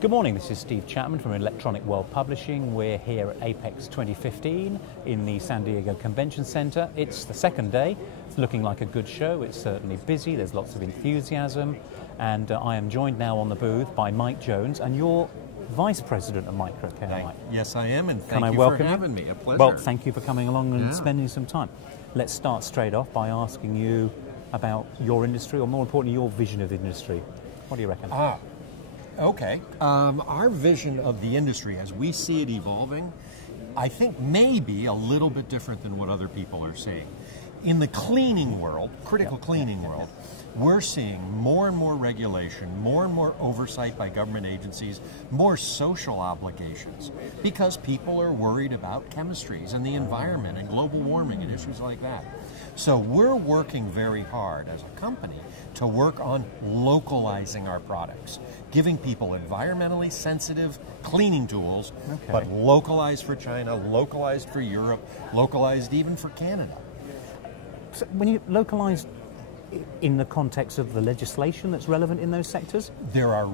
Good morning, this is Steve Chapman from Electronic World Publishing. We're here at APEX 2015 in the San Diego Convention Center. It's the second day. It's looking like a good show. It's certainly busy. There's lots of enthusiasm. And I am joined now on the booth by Mike Jones, and you're Vice President of MicroCare, Mike. Yes, I am, and thank Can I you welcome for having me. A pleasure. Well, thank you for coming along and spending some time. Let's start straight off by asking you about your industry, or more importantly, your vision of the industry. What do you reckon? Okay. Our vision of the industry as we see it evolving, I think may be a little bit different than what other people are seeing. In the cleaning world, critical cleaning world, we're seeing more and more regulation, more and more oversight by government agencies, more social obligations, because people are worried about chemistries and the environment and global warming and issues like that. So we're working very hard as a company to work on localizing our products, giving people environmentally sensitive cleaning tools, but localized for China, localized for Europe, localized even for Canada. So when you localize in the context of the legislation that's relevant in those sectors? There are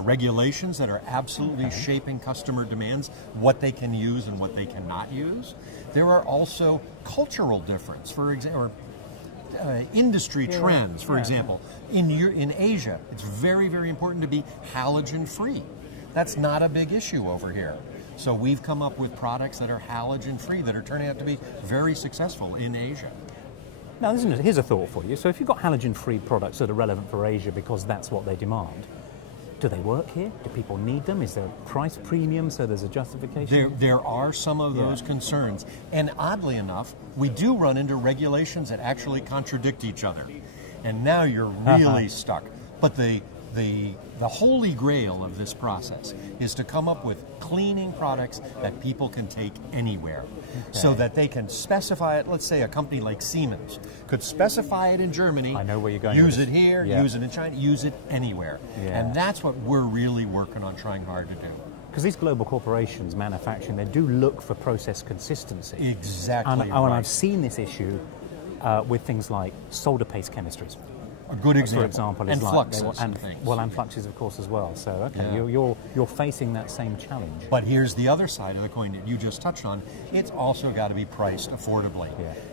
regulations that are absolutely shaping customer demands, what they can use and what they cannot use. There are also cultural difference, for example, industry trends, for example. In Asia, it's very, very important to be halogen-free. That's not a big issue over here. So we've come up with products that are halogen-free that are turning out to be very successful in Asia. Now, here's a thought for you. So if you've got halogen-free products that are relevant for Asia because that's what they demand, do they work here? Do people need them? Is there a price premium so there's a justification? There are some of those concerns. And oddly enough, we do run into regulations that actually contradict each other. And now you're really stuck. But the holy grail of this process is to come up with cleaning products that people can take anywhere. So that they can specify it. Let's say a company like Siemens could specify it in Germany. I know where you're going. Use it here, use it in China, use it anywhere. And that's what we're really working on, trying hard to do. Because these global corporations manufacturing, they do look for process consistency. Exactly. And I've seen this issue with things like solder paste chemistries. A good example. For example, and like fluxes and things. Well, and fluxes, of course, as well. So, you're facing that same challenge. But here's the other side of the coin that you just touched on. It's also got to be priced affordably.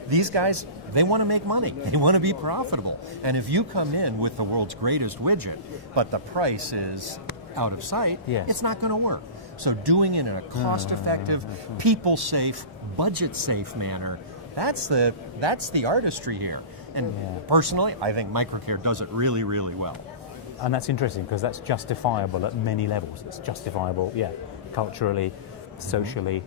These guys, they want to make money. They want to be profitable. And if you come in with the world's greatest widget, but the price is out of sight, it's not going to work. So doing it in a cost-effective, people-safe, budget-safe manner, that's the artistry here. And personally, I think MicroCare does it really, really well. And that's interesting because that's justifiable at many levels. It's justifiable, culturally, socially,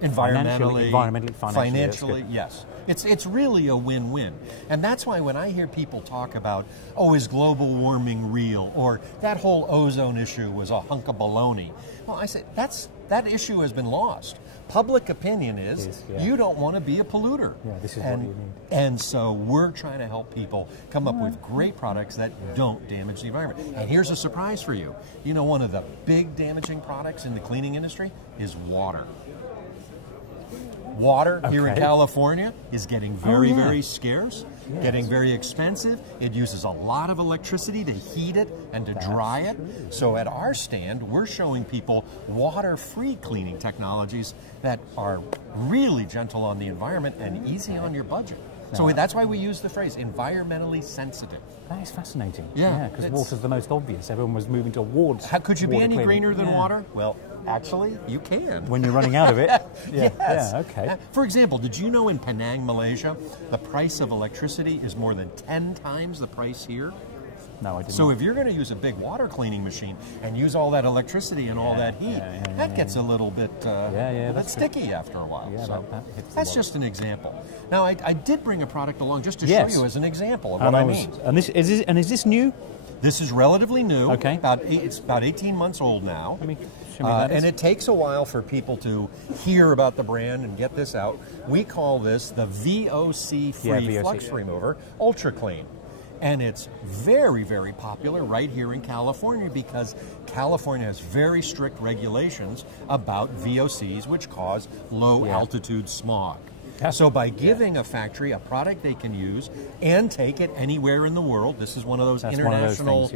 environmentally, financially. Yes. It's really a win-win. And that's why when I hear people talk about, oh, is global warming real? Or that whole ozone issue was a hunk of baloney. Well, I say, that issue has been lost. Public opinion is you don't want to be a polluter. This is what you need. And so we're trying to help people come up with great products that don't damage the environment. And here's a surprise for you. You know, one of the big damaging products in the cleaning industry is water. Water here in California is getting very, very scarce, getting very expensive. It uses a lot of electricity to heat it and to dry it. So at our stand, we're showing people water-free cleaning technologies that are really gentle on the environment and easy on your budget. So that's why we use the phrase environmentally sensitive. That is fascinating. Yeah, because water's the most obvious. Everyone was moving towards How could you be any cleaning. greener than water? Well, actually, you can. When you're running out of it. For example, did you know in Penang, Malaysia, the price of electricity is more than 10 times the price here? No, I didn't. So if you're going to use a big water cleaning machine and use all that electricity and all that heat, that gets a little bit, sticky after a while. So that's just an example. Now, I did bring a product along just to show you as an example of what I mean. And is this new? This is relatively new. Okay. It's about 18 months old now. And it takes a while for people to hear about the brand and get this out. We call this the VOC-free Flux Remover Ultra Clean. And it's very, very popular right here in California because California has very strict regulations about VOCs, which cause low-altitude smog. So by giving a factory a product they can use and take it anywhere in the world, this is one of those international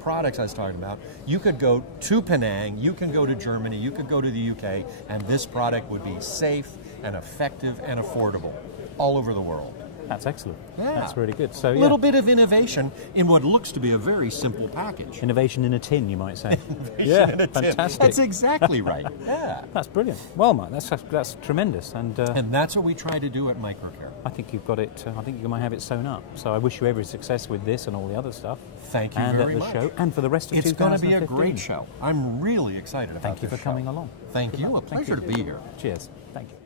products I was talking about, you could go to Penang, you can go to Germany, you could go to the UK, and this product would be safe and effective and affordable all over the world. That's excellent. Yeah. That's really good. So, A little bit of innovation in what looks to be a very simple package. Innovation in a tin, you might say. Innovation in a tin. Fantastic. That's exactly right. Yeah. That's brilliant. Well, Mike, that's tremendous. And that's what we try to do at MicroCare. I think you've got it. I think you might have it sewn up. So I wish you every success with this and all the other stuff. Thank you and very at the much. show, and for the rest of It's 2015. going to be a great show. I'm really excited about Thank you this for coming show. along. Thank you. A pleasure to be here. Cheers. Thank you.